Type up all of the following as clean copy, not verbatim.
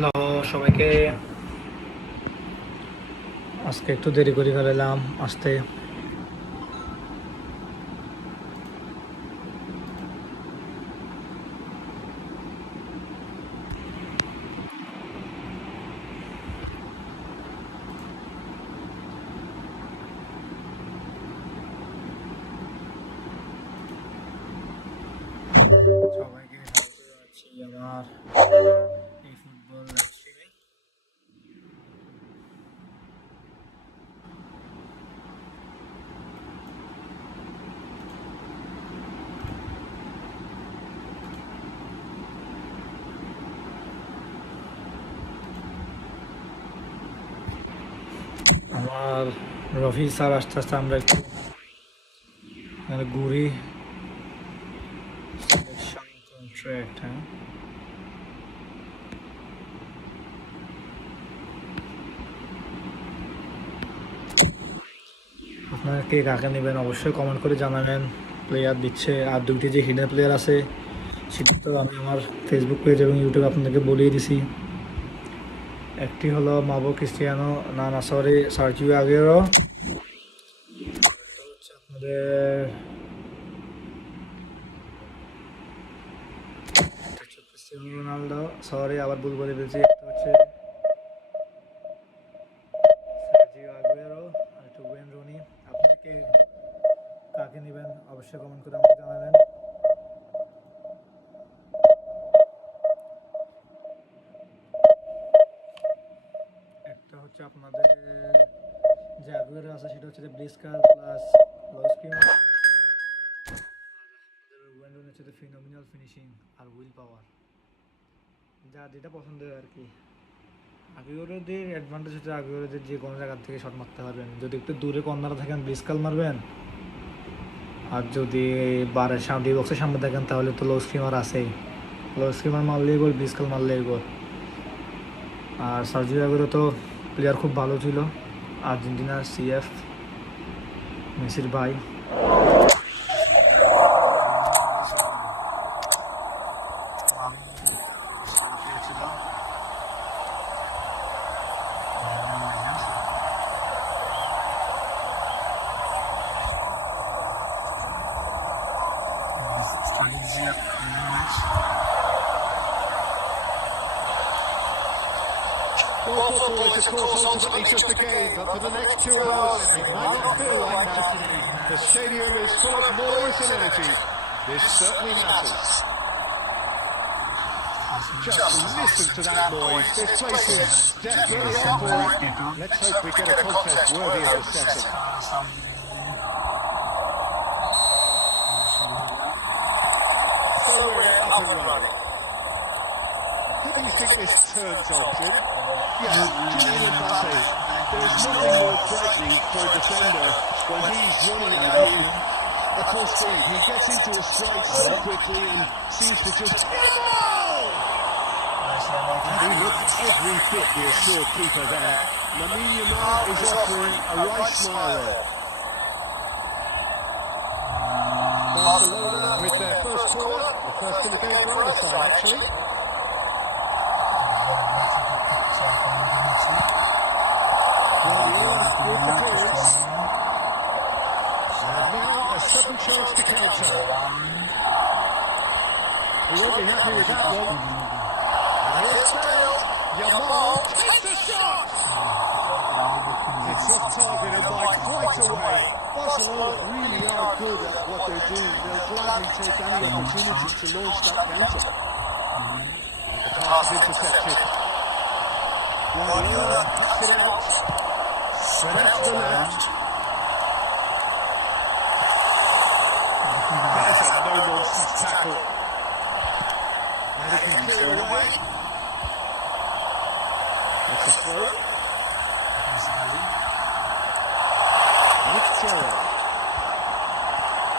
Hello সবাইকে। আজকে একটু দেরি করে ফেলাম আসতে। সবাইকে স্বাগত জানাচ্ছি আমার এই ফুটবল লাইভ স্ট্রিমে। আমার রফি স্যার আস্তে আস্তে আমরা একটু ঘুরি কন্ট্রাক্ট। হ্যাঁ, আপনারা কে কাকে নেবেন অবশ্যই কমেন্ট করে জানাবেন। প্লেয়ার দিচ্ছে আর দুইটি যে হিডেন প্লেয়ার আছে সেটা তো আমি আমার ফেসবুক পেজ এবং ইউটিউবে আপনাদেরকে বলিয়ে দিছি। একটি হলো মাবো ক্রিস্টিয়ানো, না সরি সার্জিও আগুয়েরো। হচ্ছে আপনাদের ক্রিস্টিয়ানো রোনালদো, সরি আবার ভুল বলে ফেলছি। একটা হচ্ছে সার্জিও আগুয়েরো আর একটু ওয়েন রুনি। আপনাদেরকে কাকে নেবেন অবশ্যই কমেন্ট করে আমাকে জানাবেন। একটা হচ্ছে আপনাদের যে আগুয়েরো আছে সেটা হচ্ছে যে ব্রিস্কার প্লাস লস কিমার। ওয়েন রুনি হচ্ছে ফিনোমিনাল ফিনিশিং আর উইল পাওয়ার, যা যেটা পছন্দের আর কি। আগুয়েরোদের অ্যাডভান্টেজ হচ্ছে আগুয়েরোদের যে কোনো জায়গা থেকে শট মারতে পারবেন। যদি একটু দূরে কর্নারে থাকেন ব্রিস্কাল মারবেন, আর যদি বারের সামনে বক্সের সামনে থাকেন তাহলে তো লো স্কিমার আছেই। লো স্কিমার মারলেই গোল, ব্রিস্কাল মারলেই গোল। আর সার্জিও আগুয়েরো তো প্লেয়ার খুব ভালো ছিল, আর্জেন্টিনার সিএফ মেসির ভাই। Well, football is, of course, ultimately just a game, but for the next 2 hours, it might not feel like that. The stadium is full of noise and energy. This certainly matters. Just listen to that noise. This place is definitely up for it. Let's hope we get a contest worthy of the setting. So we're up and running. Who do you think this turns on, Jim? Yes, Kylian Mbappe. There's nothing more frightening for a defender when he's running at you at full speed. He gets into a stride so quickly and seems to just... And he looked every bit the assured keeper there. Lamine Yamal is offering a right smile there. Barcelona with their first corner, the first in the game for either side actually. With the clearance. And now a sudden chance to counter. He won't be happy with that one. And here's Bale. Yamal takes the shot! It's off target and by quite a way. Barcelona really are good at what they're doing. They'll gladly take any opportunity to launch that counter. And the pass is intercepted. Guardiola cuts it out. Spread out to the left. There's a no-nonsense tackle. And he can clear it away. That's a throw. Nick Terry.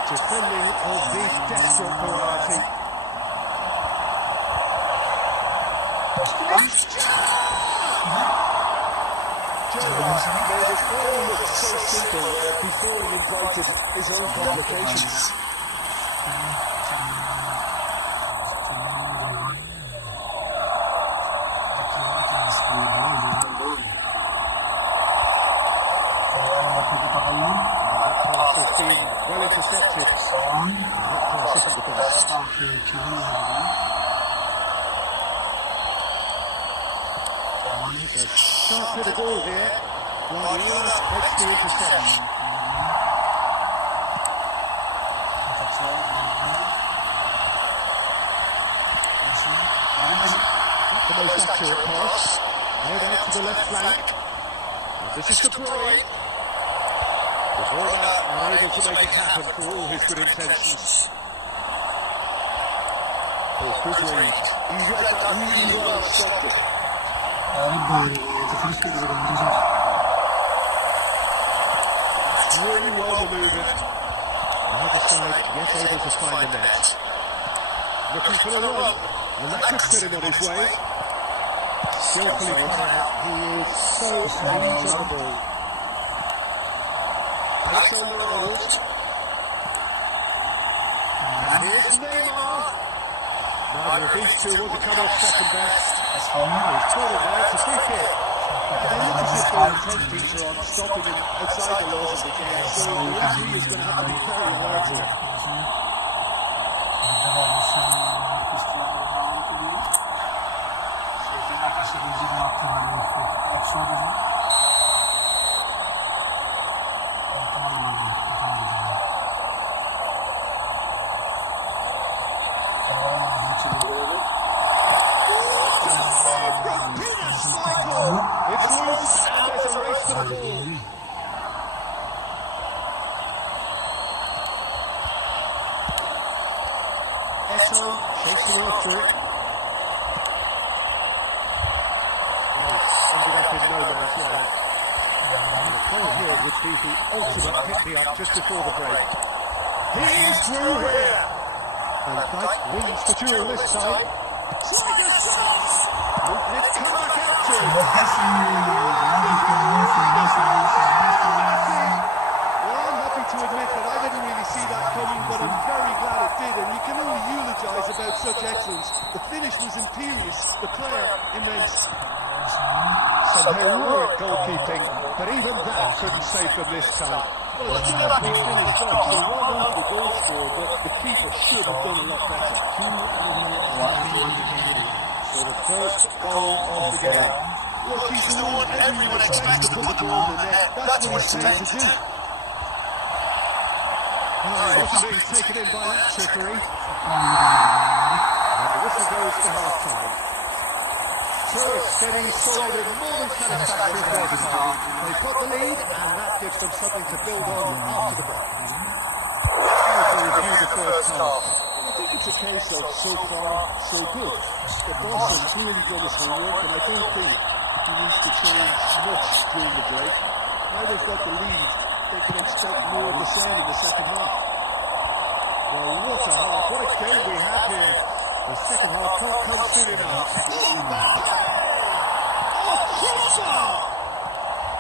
Defending of the desperate variety. Gerrard made it all look so simple before he invited his own complications. That pass isn't the best. So sharp bit of ball here. Guardiola makes the interception. Not the most accurate pass. Made out to the left flank. And this is De Bruyne. De Bruyne unable to make it happen for all his good intentions. Oh, good read. He read that really well and stopped it. Really well manoeuvred. Either side yet able to find the net. Looking for the run, and that could set him on his way. Skillfully cut out. He is so easy on the ball. Alexander-Arnold. And here's Neymar. Neither of these two want to come off second best. He's caught it now, it's a free kick. And they look as if their intent feature on stopping him outside the laws of the game, so the referee is going to have to be very alert here. It's loose and there's a race for the ball. Eto chasing after it. Ending up in no man's land. And the call here would be the ultimate pick-me-up just before the break. He is through here. And Dyke wins the duel this time. Slider shot! Let's come back out to it. Well, I'm happy to admit that I didn't really see that coming, but I'm very glad it did, and you can only eulogise about such excellence. The finish was imperious, the player immense. Some heroic goalkeeping, but even that couldn't save them this time. Well, it still has to be finished up, so well done to the goal scorer, but the keeper should have done a lot better. So the first goal of the game. Well, keeper knows everyone expects to put the ball in the net. That's what he's paid to do. Oh, wasn't being taken in by that trickery. And the whistle goes to half-time. So a steady, solid, and more than satisfactory first half. They've got the lead, and that gives them something to build on after the break. Let's review the first half. I think it's a case of so far, so good. The boss has clearly done his homework, and I don't think he needs to change much during the break. Now they've got the lead, they can expect more of the same in the second half. Well, what a half, what a game we have here. The second half can't come soon enough. Oh, crosser!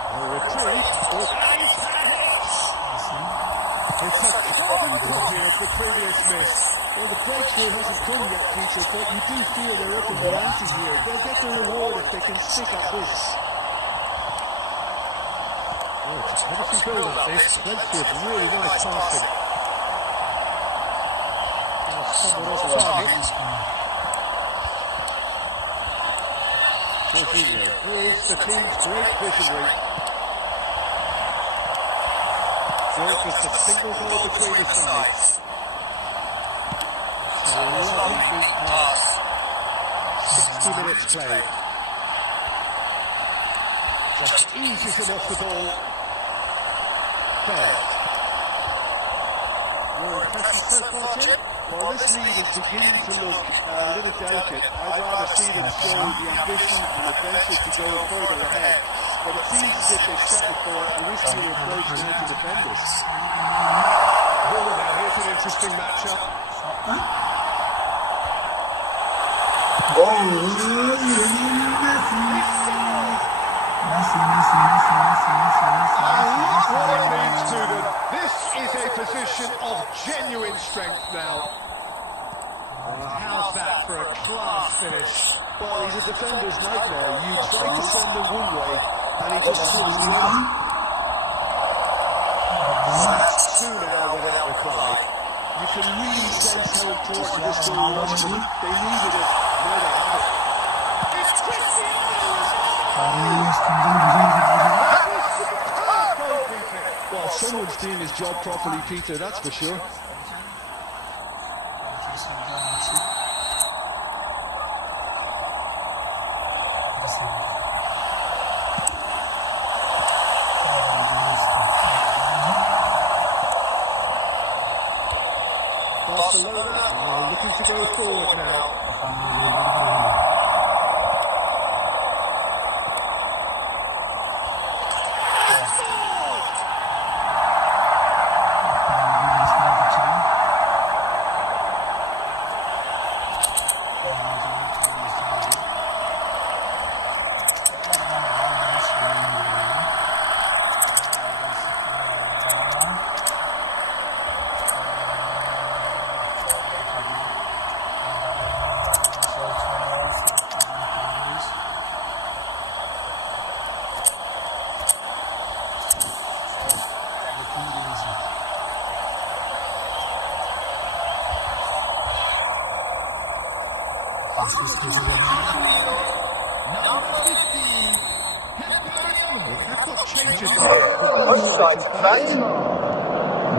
A retreat, and he's had it! It's a carbon copy of the previous miss. Well, the breakthrough hasn't come yet, Peter, but you do feel they're up in the ante here. They'll get the reward if they can stick at this. Oh, it's a promising build at this. Plenty of really nice passing. Someone off target. Jorginho is the team's great visionary. There's just a single goal between the sides. A lovely neat pass. 60 minutes played. Just eases him off the ball. Fair. Your impression so far, Tim? Well, this lead is beginning to look a little delicate. I'd rather see them show the ambition and adventure to go further ahead. But it seems as if they've settled for a riskier approach now to defend us. Oh, now here's an interesting matchup. What it means to them. This is a position of genuine strength now. How's that for a class finish? Well, he's a defender's nightmare. You try to send him one way, and he just swings the other. That's two now without reply. You can really sense how important this goal was for them. They needed it. Now they have it. It's Cristiano! Well, someone's doing his job properly, Peter, that's for sure. Barcelona are looking to go forward now.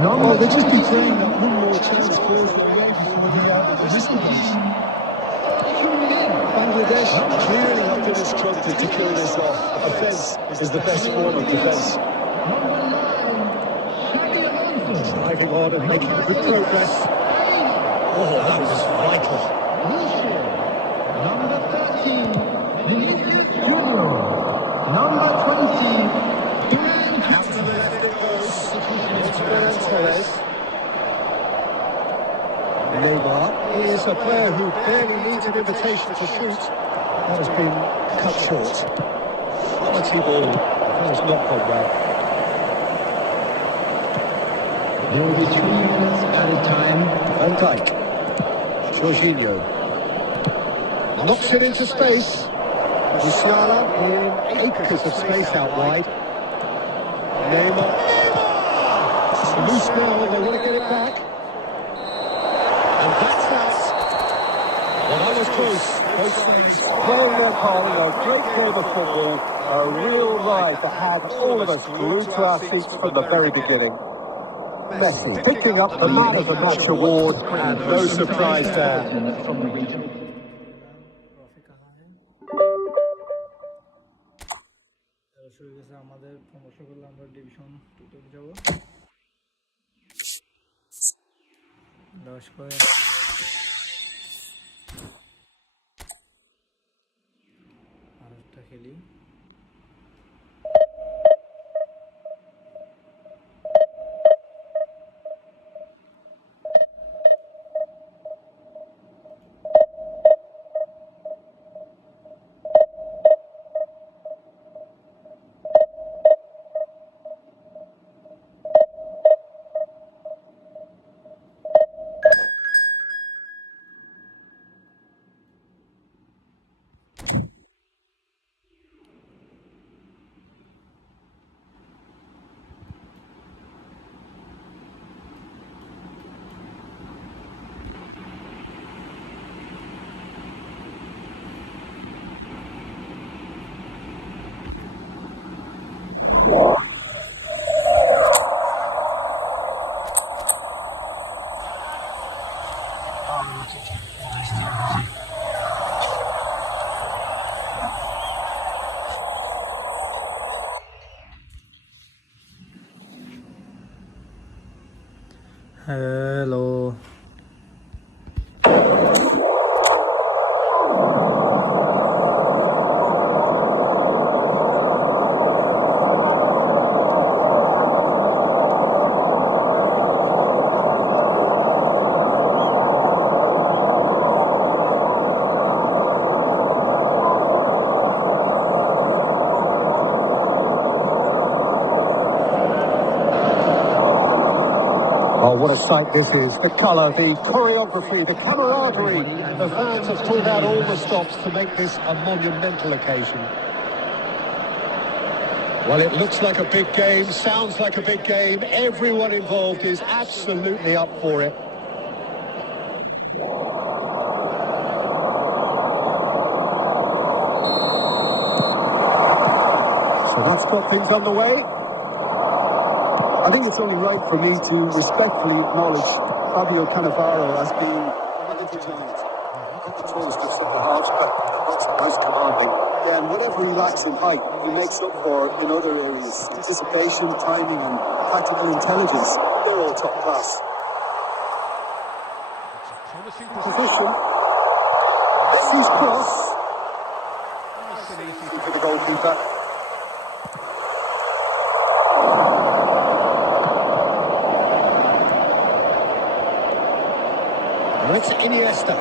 No, they're just declaring that one more chance for the world before we get out of the distance. Bangladesh clearly have been instructed to kill this off. Offence is the best form of defence. Sliding on and making good progress. Oh, that was vital. Number 13, number 20. Neymar is a player who barely needs an invitation to shoot. That has been cut short. Quality ball. That has not gone well. There will be 3 minutes added time. Van Dijk. Jorginho. Knocks it into space. Musiala in acres of space out wide. Neymar. Loose now, and they want to get it back. And that's that. Well, that was close. Both sides playing their part in a great game of football. A real ride that had all of us glued to our seats from the very beginning. Messi picking up the Man of the Match award, and no surprise there. From the region. আমাদের promotion করলে আমরা division 2 তে যাব। করে আরেকটা খেলি। Hello. Oh, what a sight this is. The colour, the choreography, the camaraderie. The fans have pulled out all the stops to make this a monumental occasion. Well, it looks like a big game, sounds like a big game. Everyone involved is absolutely up for it. So that's got things on the way. I think it's only right for me to respectfully acknowledge Fabio Cannavaro as being entertained. Controls the centre half, but that's a nice command. And whatever he lacks in height, he makes up for in other areas. Anticipation, timing, and tactical intelligence, they're all top class. Promising Position. This is cross. For the goalkeeper. Now it's Iniesta.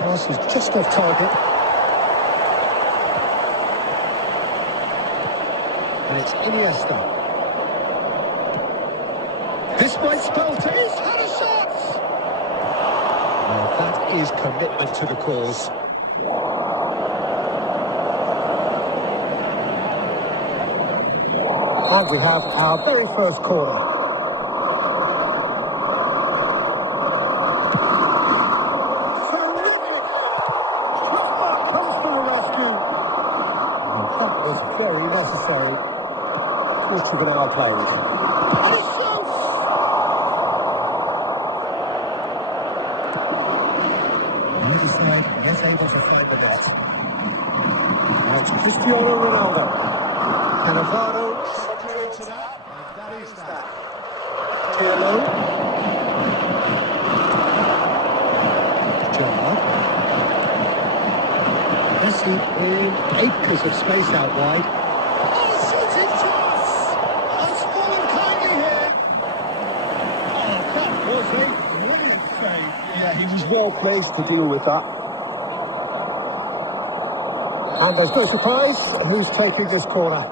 Pass was just off target. And it's Iniesta. This might spell to his had a shot! Well, that is commitment to the cause. And we have our very first corner. Comes to the rescue. And that was very necessary. Portugal are players. Like I said, not able to find the net. And it's Cristiano Ronaldo. Cannavaro. to that, and that is that. Pirlo. Gerrard. Messi in acres of space out wide. Oh, shooting chance! That's fallen kindly here. Oh, that was a great save. Yeah, he was well placed to deal with that. And there's no surprise who's taking this corner.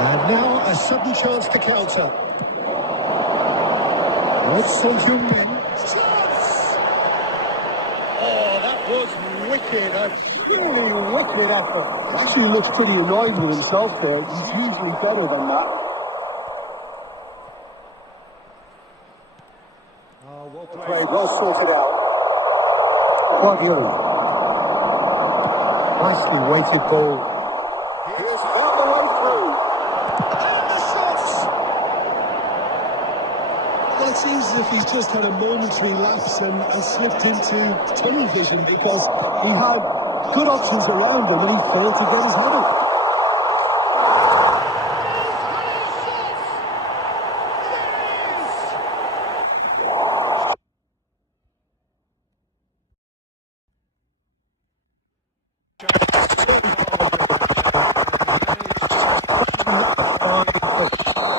And now a sudden chance to counter. Let's Saint-Germain. Oh, that was wicked. A really wicked effort. He actually looks pretty annoyed with himself there. He's usually better than that. Well played. Played, well sorted out. Guardiola. Nicely weighted ball. Here's all the way through. And the shots! Well, it seems as if he's just had a momentary lapse and slipped into tunnel vision because he had good options around him and he failed to get his head up.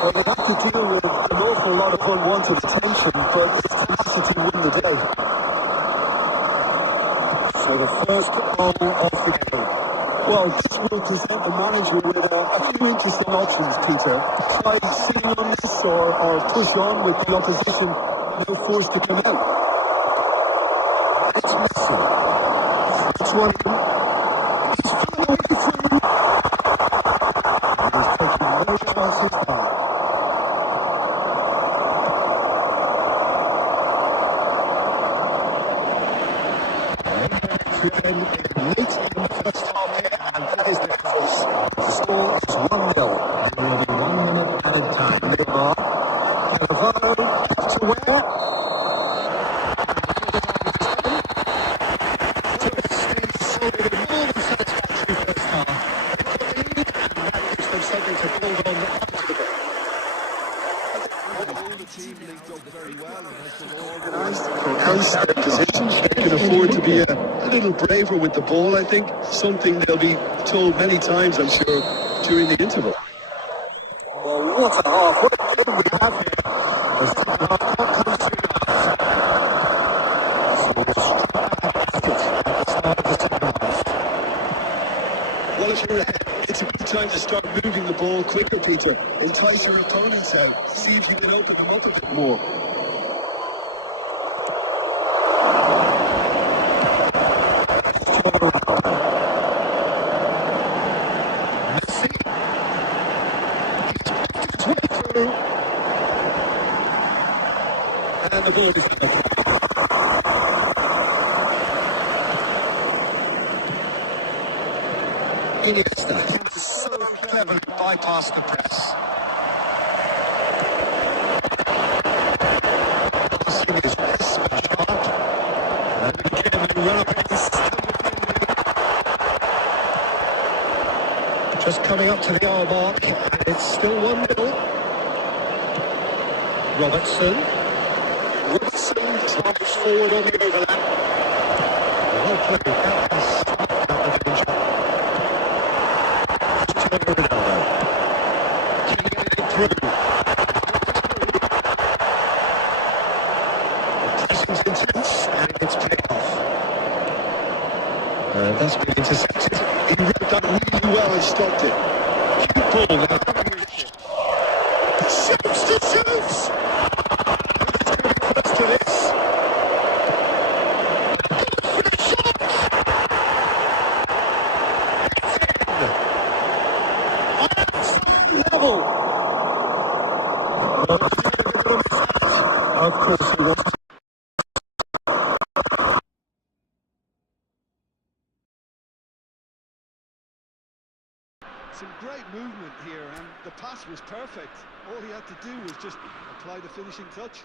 Well, they have to deal with an awful lot of unwanted attention, but it's tenacity win the day. So the first goal of the game. Well, this will present the manager with a few interesting options, Peter. Try sitting on this or push on with the opposition, no force to come out. It's Messi. It's one. He's full away through. And he's taking no chances back. Late in the first half here, and that is the case. The score is 1-0. Nearly 1 minute added time. Neymar. Cannavaro to where? To the stage, so they were more than satisfactory first half. They got the lead, and that gives them something to build on after the game. All the team linked up very well and has been Organised, pronounced their positions. They can afford to be a little braver with the ball, I think. Something they'll be told many times, I'm sure, during the interval. Well, what a half. What a rhythm we have here. The second half not comes to well, if you're ahead, it's a good time to start moving the ball quicker, Peter. Entice your opponents out. See if you can open them up a bit more. Iniesta so cleverly bypassed the press. Passing is this sharp. And again, Ruiz. Just coming up to the hour mark. It's still 1-0. Robertson travels forward on the overlap. Well played. That was out of danger. Ronaldo. Can he get it through? The pressing's intense and it's paid off. And that's been intercepted. He read that really well and stopped it. Cue ball now. Substitutes! Close to this. Level. Of course he wants. Some great movement here, and the pass was perfect. All he had to do was just apply the finishing touch.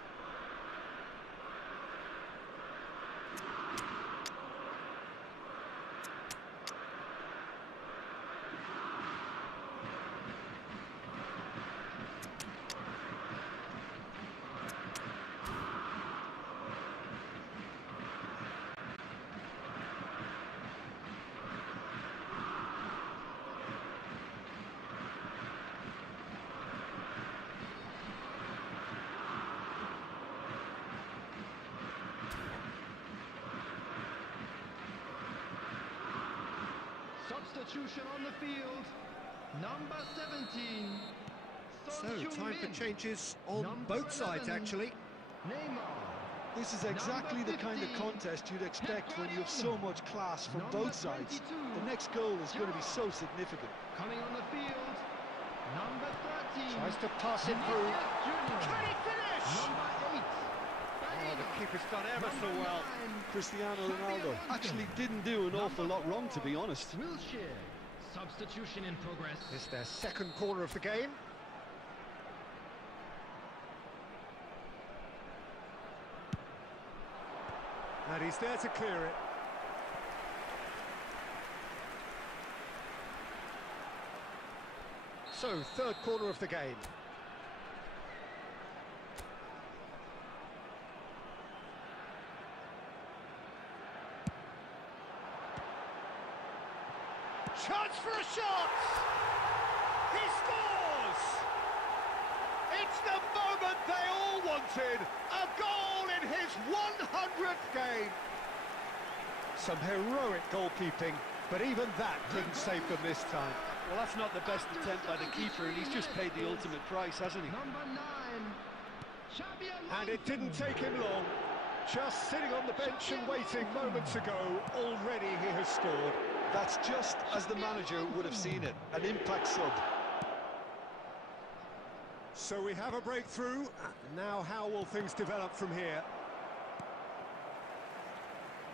Substitution on the field, number 17. So, time for changes on Number both sides, 11. actually. Neymar. This is exactly the kind of contest you'd expect when you have so much class from Number both sides. 22. The next goal is going to be so significant. Coming on the field, number 13. Tries to pass it through. Junior. Can he finish? Number 8. Oh, the keeper's done ever so well. Cristiano Ronaldo actually didn't do an awful lot wrong, to be honest. Wilshere. Substitution in progress. It's their second corner of the game. And he's there to clear it. So, third corner of the game. Chance for a shot! He scores! It's the moment they all wanted! A goal in his 100th game! Some heroic goalkeeping, but even that didn't save them this time. Well, that's not the best attempt by the keeper, and he's just paid the ultimate price, hasn't he? Number 9. Xabi And it didn't take him long. Just sitting on the bench and waiting moments ago, already he has scored. That's just as the manager would have seen it, an impact sub. So we have a breakthrough. Now how will things develop from here?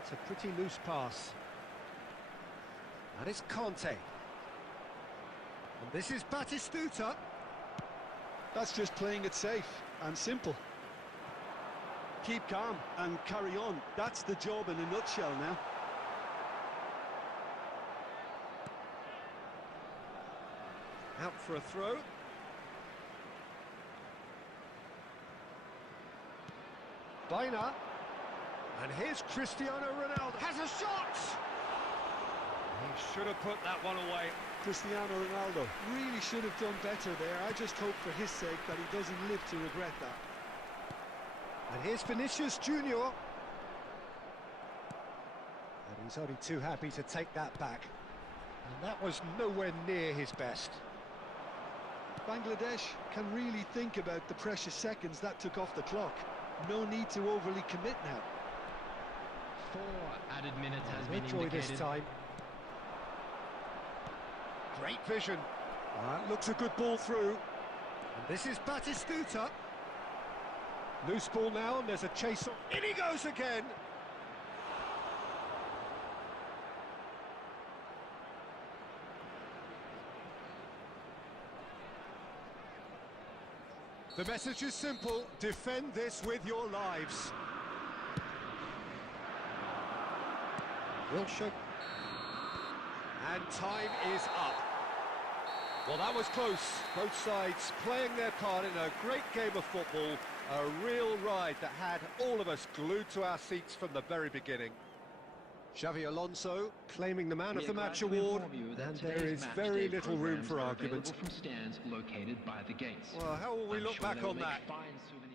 It's a pretty loose pass. And it's Conte. And this is Batistuta. That's just playing it safe and simple. Keep calm and carry on. That's the job in a nutshell now. Out for a throw. Baina. And here's Cristiano Ronaldo. Has a shot! He should have put that one away. Cristiano Ronaldo really should have done better there. I just hope for his sake that he doesn't live to regret that. And here's Vinicius Junior. And he's only too happy to take that back. And that was nowhere near his best. Bangladesh can really think about the precious seconds that took off the clock. No need to overly commit now. 4 added minutes has No been joy indicated. this time. Great vision. Looks a good ball through. And this is Batistuta. Loose ball now, and there's a chase on. In he goes again! The message is simple: defend this with your lives. Wilshere. And time is up. Well, that was close. Both sides playing their part in a great game of football. A real ride that had all of us glued to our seats from the very beginning. Xavi Alonso claiming the Man of the Match award, and there is very little room for argument. From stands located by the gates. Well, how will we look back on that? Fine souvenirs.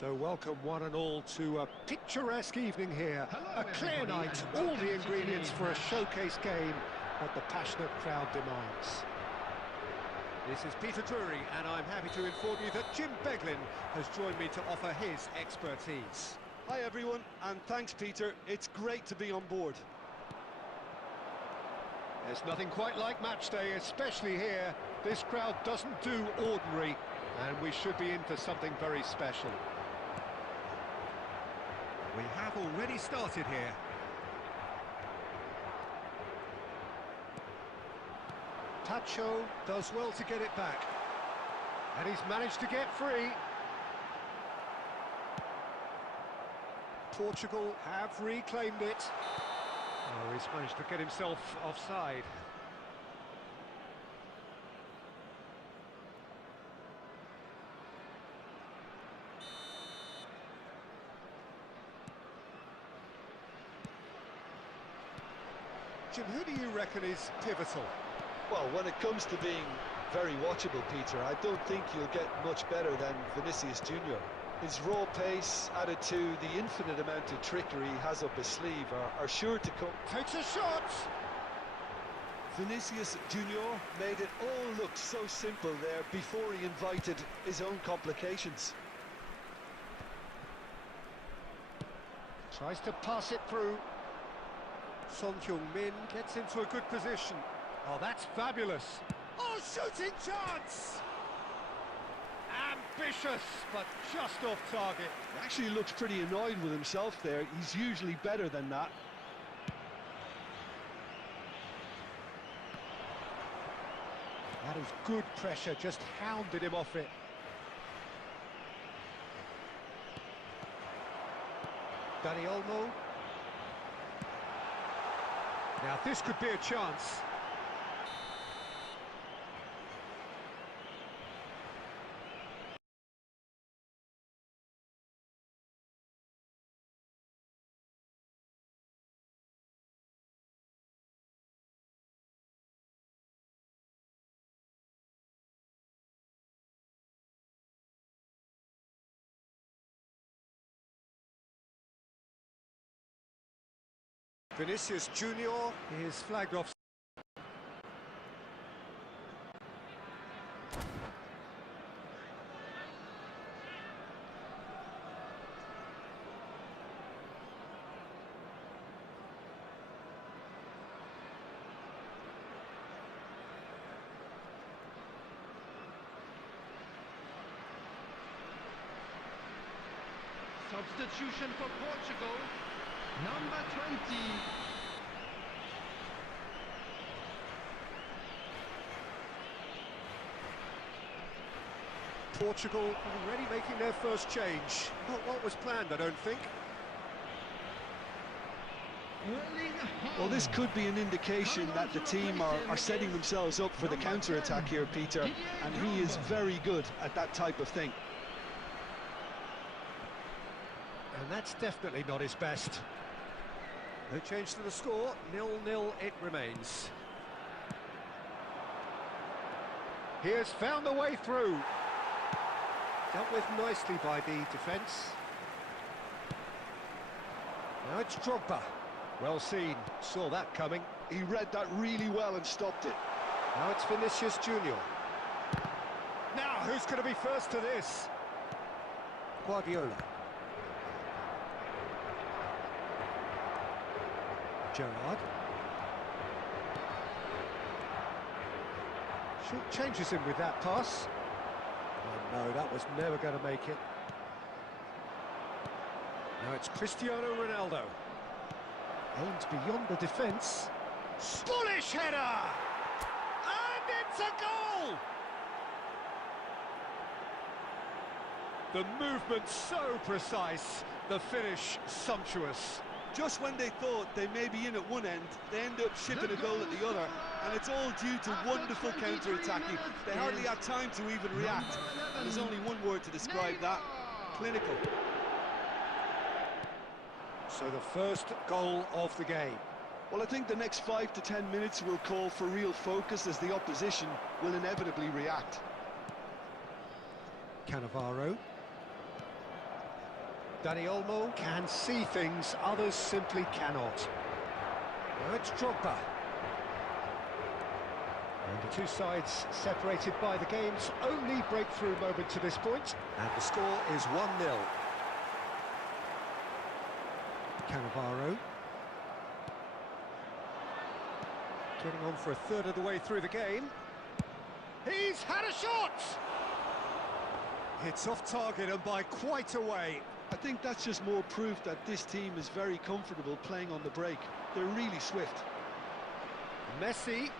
So welcome one and all to a picturesque evening here. A clear night, all the ingredients for a showcase game that the passionate crowd demands. This is Peter Drury, and I'm happy to inform you that Jim Beglin has joined me to offer his expertise. Hi everyone, and thanks Peter, it's great to be on board. There's nothing quite like match day, especially here. This crowd doesn't do ordinary, and we should be in for something very special. We have already started here. Tacho does well to get it back. And he's managed to get free. Portugal have reclaimed it. Oh, he's managed to get himself offside. Jim, who do you reckon is pivotal? Well, when it comes to being very watchable, Peter. I don't think you'll get much better than Vinicius Junior. His raw pace, added to the infinite amount of trickery he has up his sleeve, are sure to come. Takes a shot. Vinicius Junior made it all look so simple there before he invited his own complications. Tries to pass it through. Son Heung-min gets into a good position. Oh, that's fabulous. Oh, shooting chance! Ambitious, but just off target. He actually looks pretty annoyed with himself there. He's usually better than that. That is good pressure, just hounded him off it. Dani Olmo. Now this could be a chance. Vinicius Junior is flagged off. Substitution for Portugal. Number 20. Portugal already making their first change. Not what was planned, I don't think. Well, this could be an indication that the team are setting themselves up for the counter-attack here, Peter, and he is very good at that type of thing. And that's definitely not his best. No change to the score, 0-0 it remains. He has found a way through. Dealt with nicely by the defence. Now it's Drogba. Well seen, saw that coming. He read that really well and stopped it. Now it's Vinicius Junior. Now who's going to be first to this? Guardiola. Gerrard. Short changes him with that pass. Oh no, that was never going to make it. Now it's Cristiano Ronaldo. Aimed beyond the defence. Bullish header! And it's a goal! The movement so precise, the finish sumptuous. Just when they thought they may be in at one end, they end up shipping a goal at the other, and it's all due to wonderful counter-attacking. They hardly had time to even react, and there's only one word to describe that: clinical. So the first goal of the game. Well, I think the next 5 to 10 minutes will call for real focus, as the opposition will inevitably react. Cannavaro. Dani Olmo can see things others simply cannot. Now it's Drogba. And the two sides separated by the game's only breakthrough moment to this point. And the score is 1-0. Cannavaro. Getting on for a third of the way through the game. He's had a shot! It's off target and by quite a way. I think that's just more proof that this team is very comfortable playing on the break. They're really swift. Messi.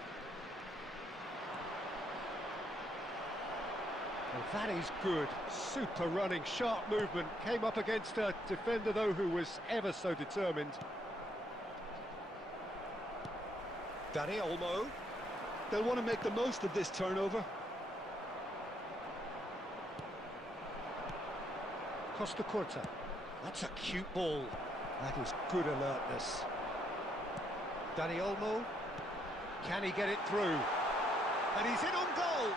Well, that is good. Super running, sharp movement. Came up against a defender, though, who was ever so determined. Dani Olmo. They'll want to make the most of this turnover. Costa Curta. That's a cute ball. That is good alertness. Dani Olmo. Can he get it through? And he's in on goal.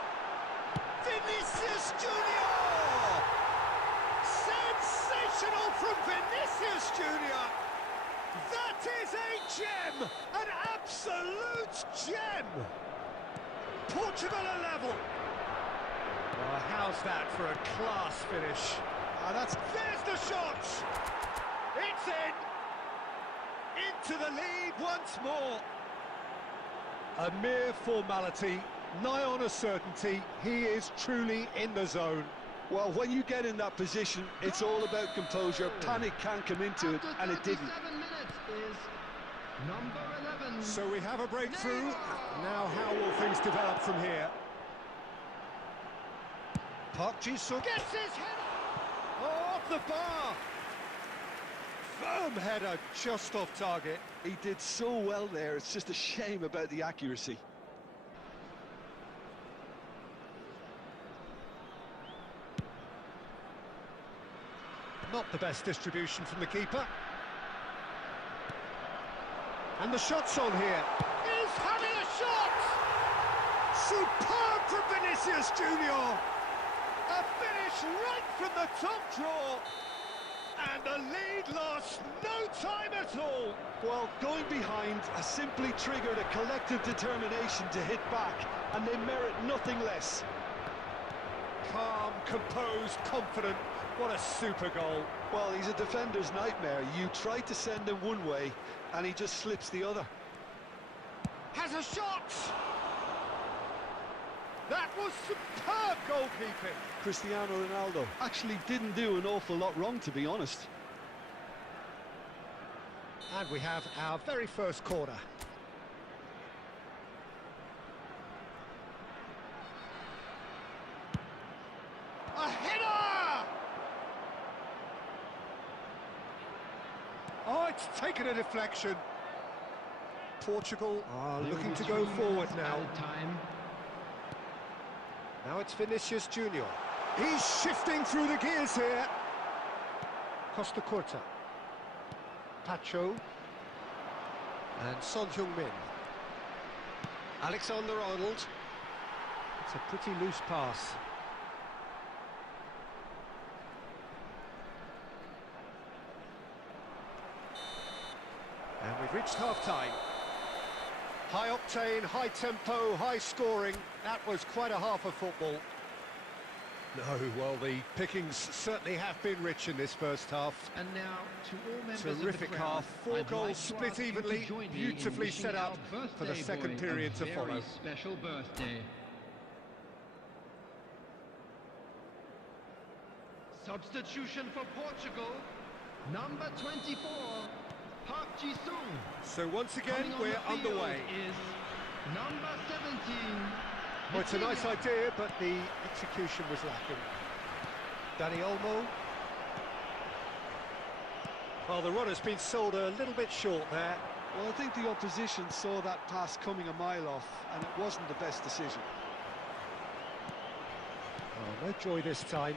Vinicius Junior! Sensational from Vinicius Junior! That is a gem! An absolute gem! Portugal are level. Well, how's that for a class finish? There's the shot! It's in! Into the lead once more. A mere formality, nigh on a certainty. He is truly in the zone. Well, when you get in that position, it's all about composure. Panic can't come into it, and it didn't. 37 minutes is number 11. So we have a breakthrough. Now how will things develop from here? Park Ji-sung gets his head off the bar. Firm header, just off target. He did so well there. It's just a shame about the accuracy. Not the best distribution from the keeper. And the shot's on here. He's having a shot! Superb from Vinicius Junior! A finish right from the top draw! And the lead lost no time at all! Well, going behind has simply triggered a collective determination to hit back, and they merit nothing less. Calm, composed, confident. What a super goal. Well, he's a defender's nightmare. You try to send him one way, and he just slips the other. Has a shot! That was superb goalkeeping. Cristiano Ronaldo actually didn't do an awful lot wrong, to be honest. And we have our very first corner. A header! Oh, it's taken a deflection. Portugal are looking to go forward now. Time. Now it's Vinicius Junior. He's shifting through the gears here. Costa Curta. Pacho. And Son Heung-min. Alexander-Arnold. It's a pretty loose pass. And we've reached half-time. High octane, high tempo, high scoring. That was quite a half of football. No, well, the pickings certainly have been rich in this first half. And now, to all members Terrific of the crowd, half, 4 I'd goals like to split ask you to evenly, join me in beautifully wishing set our up for the birthday second boy period a to very follow. special birthday. Substitution for Portugal, number 24, Park Ji-sung. So once again, Coming on we're the field underway. is number 17. Well, it's a nice idea, but the execution was lacking. Dani Olmo. Well, the run has been sold a little bit short there. Well, I think the opposition saw that pass coming a mile off, and it wasn't the best decision. Oh, no joy this time.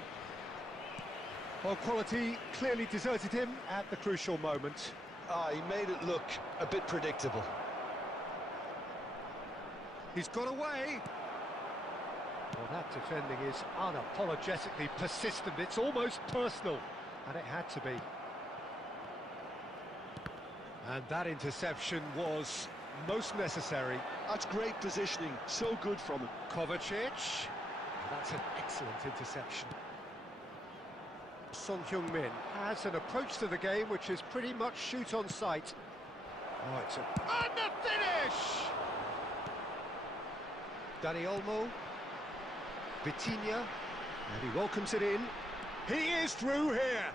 Well, quality clearly deserted him at the crucial moment. He made it look a bit predictable. He's got away. Well, that defending is unapologetically persistent. It's almost personal, and it had to be. And that interception was most necessary. That's great positioning, so good from him. Kovacic. That's an excellent interception. Son Heung-min has an approach to the game which is pretty much shoot on sight. Oh, it's a... And the finish! Dani Olmo. Vitinha. And he welcomes it in. He is through here!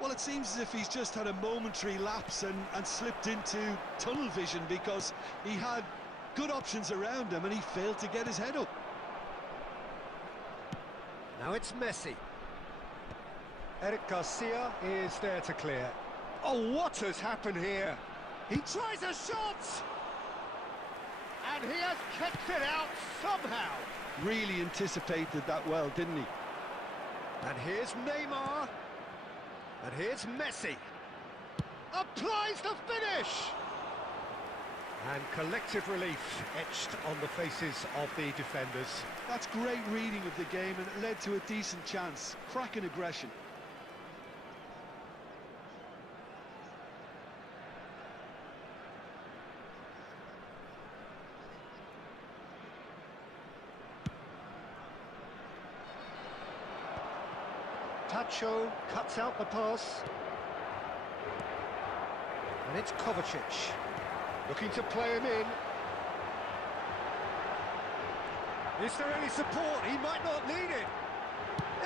Well, it seems as if he's just had a momentary lapse and slipped into tunnel vision, because he had good options around him and he failed to get his head up. Now it's Messi. Eric Garcia is there to clear. Oh, what has happened here? He tries a shot! And he has kicked it out somehow. Really anticipated that well, didn't he? And here's Neymar. And here's Messi. Applies the finish! And collective relief etched on the faces of the defenders. That's great reading of the game, and it led to a decent chance. Cracking aggression. Tacho cuts out the pass. And it's Kovacic. Looking to play him in. Is there any support? He might not need it.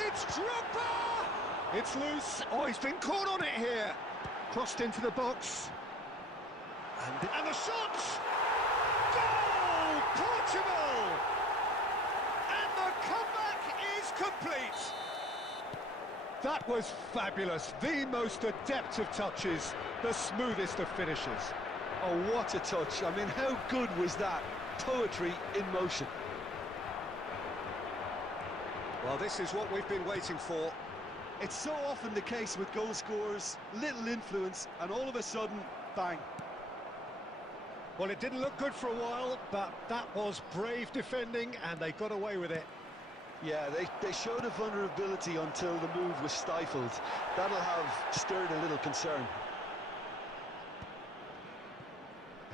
It's Drogba! It's loose. Oh, he's been caught on it here. Crossed into the box. And the shot! Goal! Portugal! And the comeback is complete. That was fabulous. The most adept of touches, the smoothest of finishes. Oh, what a touch. I mean, how good was that? Poetry in motion. Well, this is what we've been waiting for. It's so often the case with goal scorers, little influence, and all of a sudden, bang. Well, it didn't look good for a while, but that was brave defending, and they got away with it. Yeah, they showed a vulnerability until the move was stifled. That'll have stirred a little concern.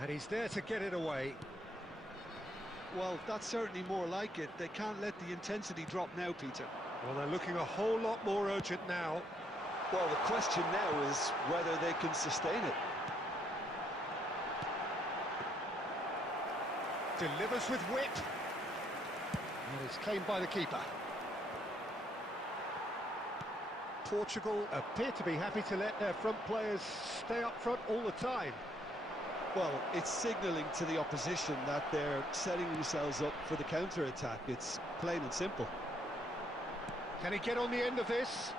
And he's there to get it away. Well, that's certainly more like it. They can't let the intensity drop now, Peter. Well, they're looking a whole lot more urgent now. Well, the question now is whether they can sustain it. Delivers with whip. And it's claimed by the keeper. Portugal appear to be happy to let their front players stay up front all the time. Well, it's signalling to the opposition that they're setting themselves up for the counter-attack. It's plain and simple. Can he get on the end of this?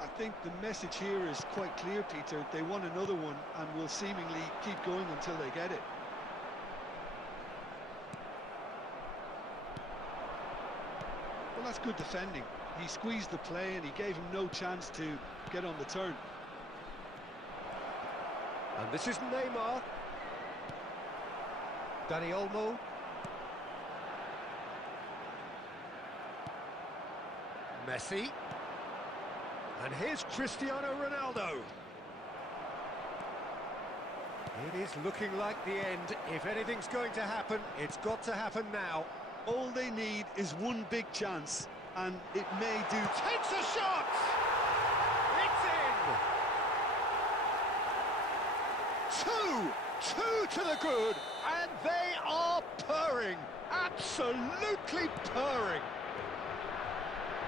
I think the message here is quite clear, Peter. They want another one and will seemingly keep going until they get it. Well, that's good defending. He squeezed the play and he gave him no chance to get on the turn. And this is Neymar. Dani Olmo. Messi. And here's Cristiano Ronaldo. It is looking like the end. If anything's going to happen, it's got to happen now. All they need is one big chance, and it may do. Takes a shot! It's in! Two to the good, and they are purring, absolutely purring.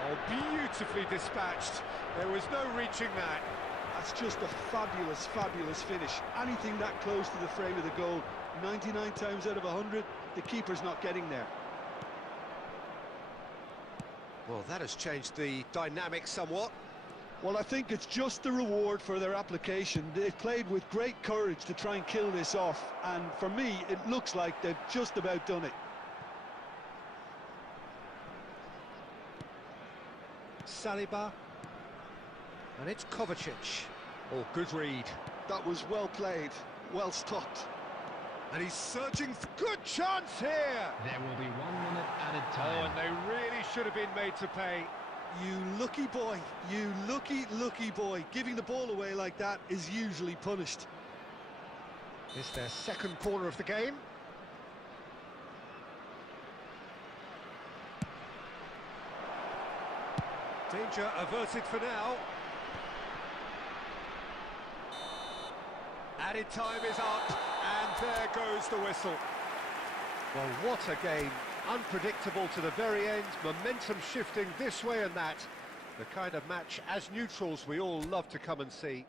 Oh, beautifully dispatched. There was no reaching that. That's just a fabulous, fabulous finish. Anything that close to the frame of the goal, 99 times out of 100, the keeper's not getting there. Well, that has changed the dynamic somewhat. Well, I think it's just the reward for their application. They've played with great courage to try and kill this off, and for me, it looks like they've just about done it. Saliba. And it's Kovacic. Oh, good read. That was well played, well stopped. And he's surging. Good chance here! There will be 1 minute added Oh, time. and they really should have been made to pay. You lucky boy, you lucky, lucky boy. Giving the ball away like that is usually punished. It's their second corner of the game. Danger averted for now. Added time is up, and there goes the whistle. Well, what a game. Unpredictable to the very end, momentum shifting this way and that. The kind of match, as neutrals, we all love to come and see.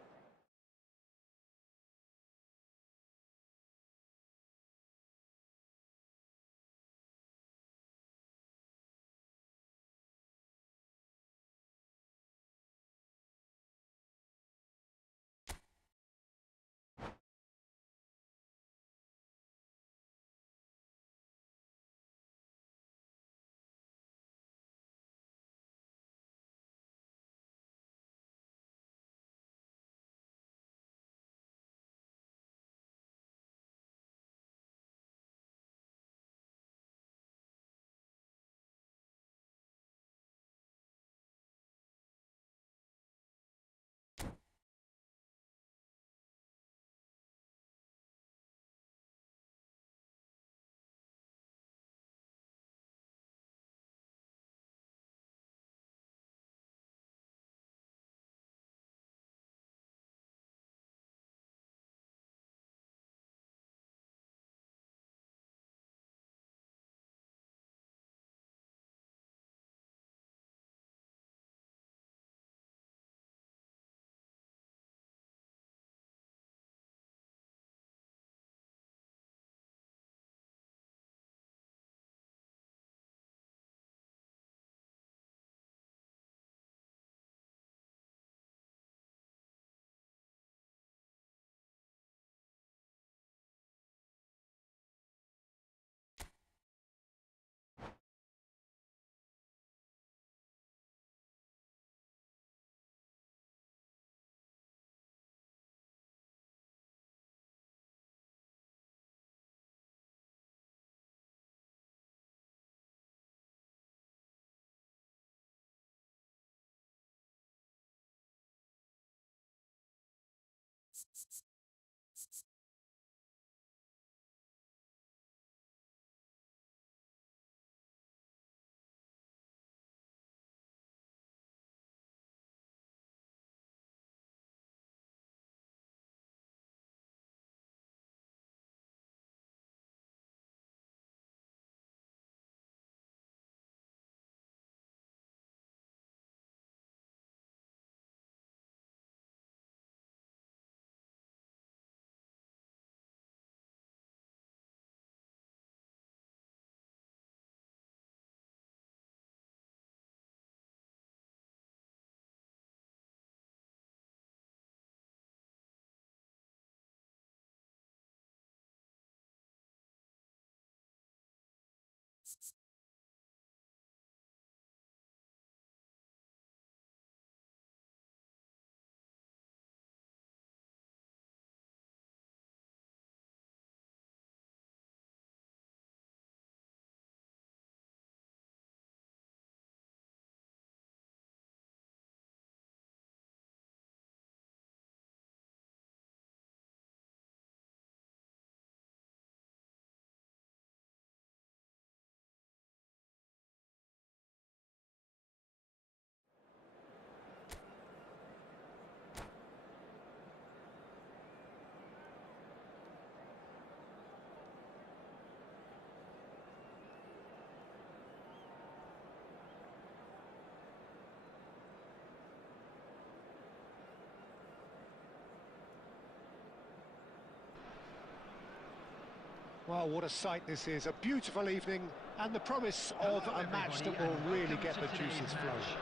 Well, what a sight this is. A beautiful evening and the promise of a match that will really get the juices flowing.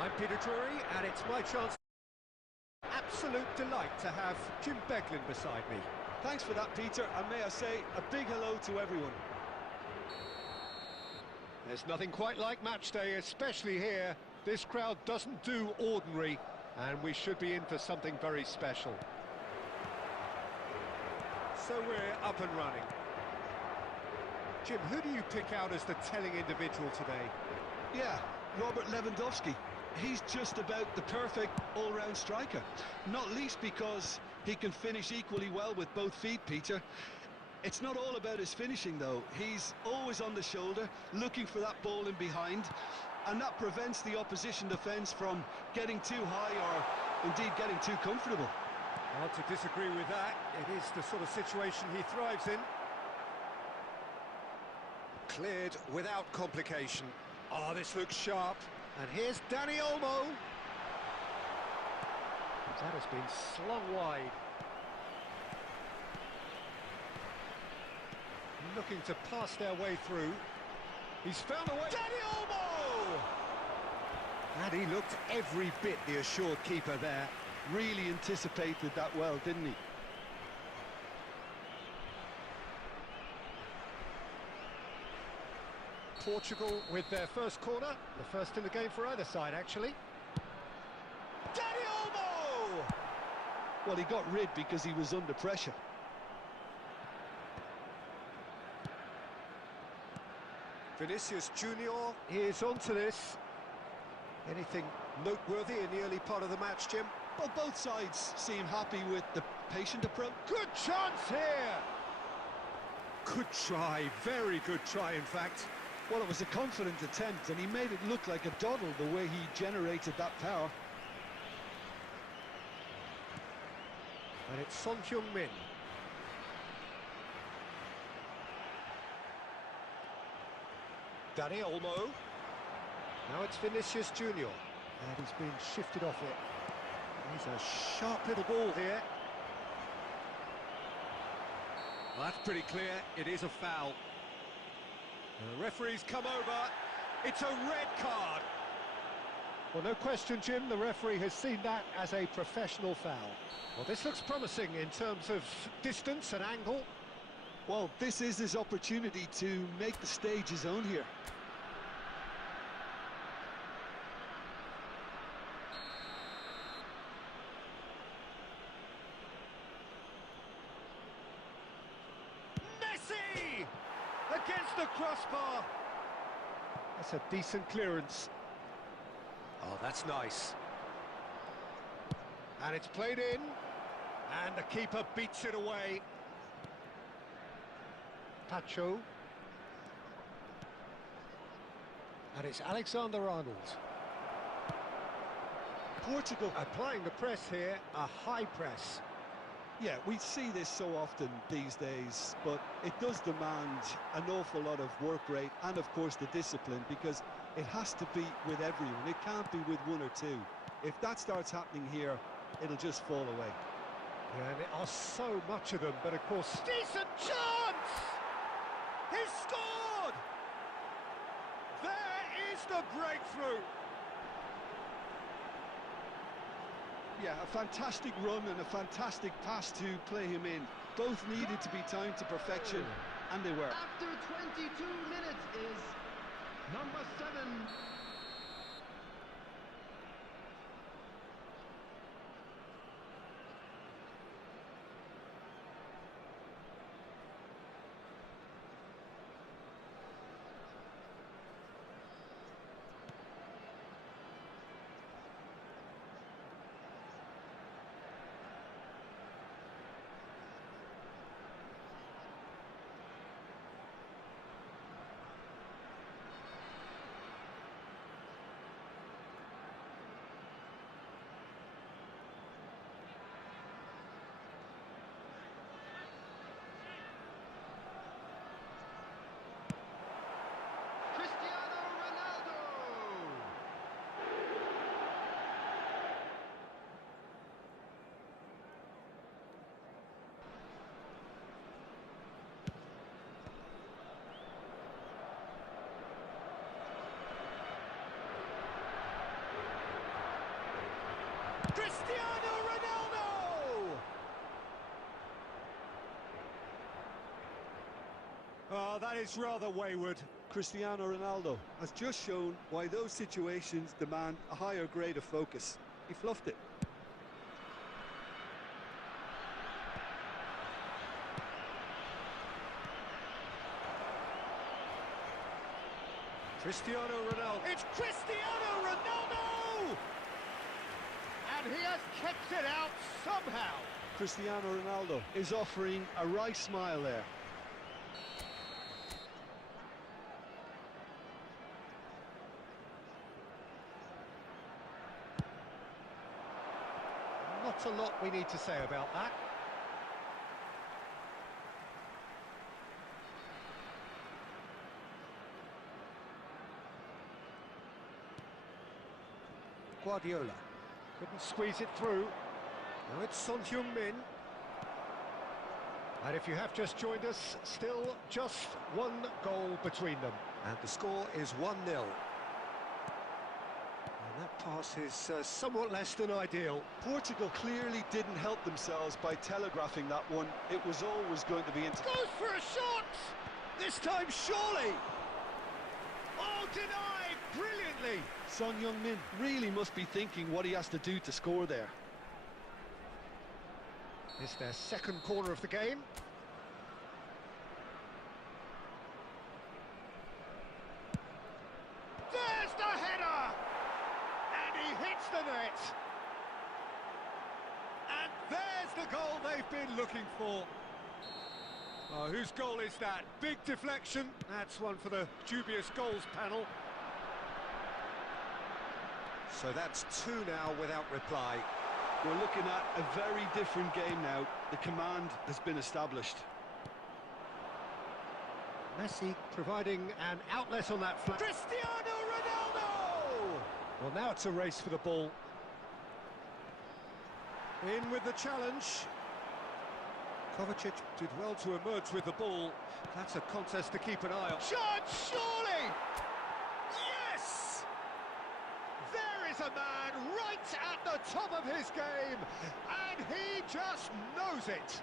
I'm Peter Drury, and it's my chance. Absolute delight to have Jim Beglin beside me. Thanks for that, Peter, and may I say a big hello to everyone. There's nothing quite like match day, especially here. This crowd doesn't do ordinary, and we should be in for something very special. So we're up and running. Jim, who do you pick out as the telling individual today? Yeah, Robert Lewandowski. He's just about the perfect all-round striker. Not least because he can finish equally well with both feet, Peter. It's not all about his finishing, though. He's always on the shoulder, looking for that ball in behind, and that prevents the opposition defence from getting too high or indeed getting too comfortable. Hard to disagree with that. It is the sort of situation he thrives in. Cleared without complication. Oh, this looks sharp. And here's Danny Olmo. That has been slung wide. Looking to pass their way through. He's found a way. Danny Olmo! And he looked every bit the assured keeper there. Really anticipated that well, didn't he? Portugal with their first corner, the first in the game for either side, actually. Danny Olmo! Well, he got rid because he was under pressure. Vinicius Junior. He's onto this. Anything noteworthy in the early part of the match, Jim? Well, both sides seem happy with the patient approach. Good chance here! Good try, very good try, in fact. Well, it was a confident attempt, and he made it look like a doddle the way he generated that power. And it's Son Heung-min. Danny Olmo. Now it's Vinicius Junior. And he's been shifted off it. He's a sharp little ball here. Well, that's pretty clear. It is a foul. The referee's come over. It's a red card. Well, no question, Jim, the referee has seen that as a professional foul. Well, this looks promising in terms of distance and angle. Well, this is his opportunity to make the stage his own here. Messi! Against the crossbar. That's a decent clearance. Oh, that's nice. And it's played in. And the keeper beats it away. Pacho. And it's Alexander-Arnold. Portugal Applying the press here, a high press. Yeah, we see this so often these days, but it does demand an awful lot of work rate and, of course, the discipline, because it has to be with everyone. It can't be with one or two. If that starts happening here, it'll just fall away. Yeah, and there are so much of them, but of course... Decent chance! He's scored! There is the breakthrough! Yeah, a fantastic run and a fantastic pass to play him in. Both needed to be timed to perfection, and they were. After 22 minutes is number 7. That is rather wayward. Cristiano Ronaldo has just shown why those situations demand a higher grade of focus. He fluffed it. Cristiano Ronaldo. It's Cristiano Ronaldo! And he has kept it out somehow. Cristiano Ronaldo is offering a wry smile there. Not a lot we need to say about that. Guardiola couldn't squeeze it through. Now it's Son Heung-min. And if you have just joined us, still just one goal between them. And the score is 1-0. And that pass is somewhat less than ideal. Portugal clearly didn't help themselves by telegraphing that one. It was always going to be into... Goes for a shot! This time surely! Oh, denied brilliantly! Son Heung-min really must be thinking what he has to do to score there. It's their second corner of the game. There's the header! And he hits the net! And there's the goal they've been looking for. Oh, whose goal is that? Big deflection. That's one for the dubious goals panel. So that's 2 now without reply. We're looking at a very different game now. The command has been established. Messi providing an outlet on that flank. Cristiano Ronaldo! Well, now it's a race for the ball. In with the challenge. Kovacic did well to emerge with the ball. That's a contest to keep an eye on. Shot, surely! Yes! There is a man right at the top of his game, and he just knows it.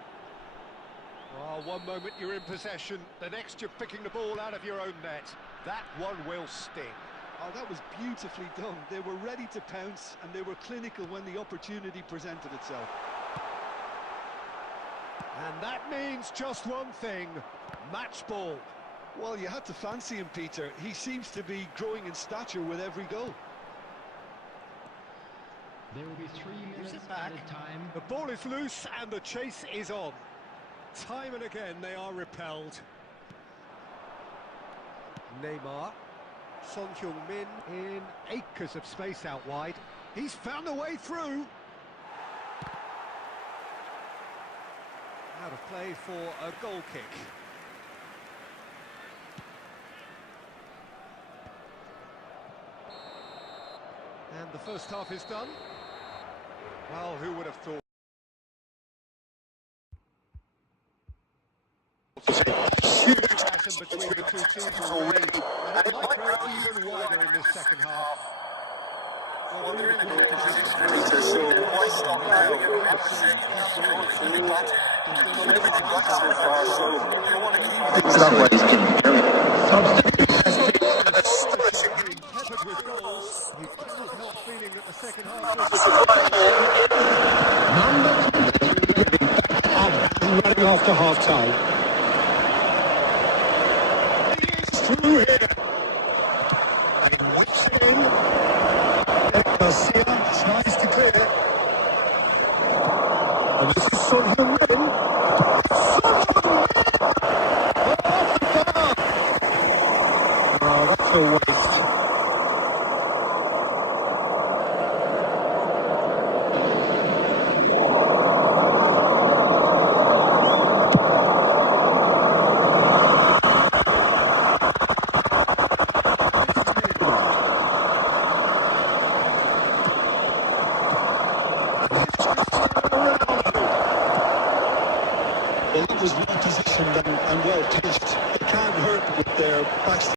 Oh, one moment you're in possession, the next you're picking the ball out of your own net. That one will sting. Oh, that was beautifully done. They were ready to pounce, and they were clinical when the opportunity presented itself. And that means just one thing, match ball. Well, you had to fancy him, Peter. He seems to be growing in stature with every goal. There will be 3 minutes added time. The ball is loose and the chase is on. Time and again they are repelled. Neymar. Son Heung-min in acres of space out wide. He's found a way through. Out of play for a goal kick. And the first half is done. Well, who would have thought? Huge passion between the two teams already, and it might grow even wider in this second half. Well, they're in good peppered with goals, you cannot help feeling that the second half was... Running after half-time. Through here. And whips it in. Garcia tries to clear it. And this is Son Heung-min. Son Heung-min! Off the bar! Oh, that's a waste. Well, that was well positioned and well pitched. It can't hurt with their backs.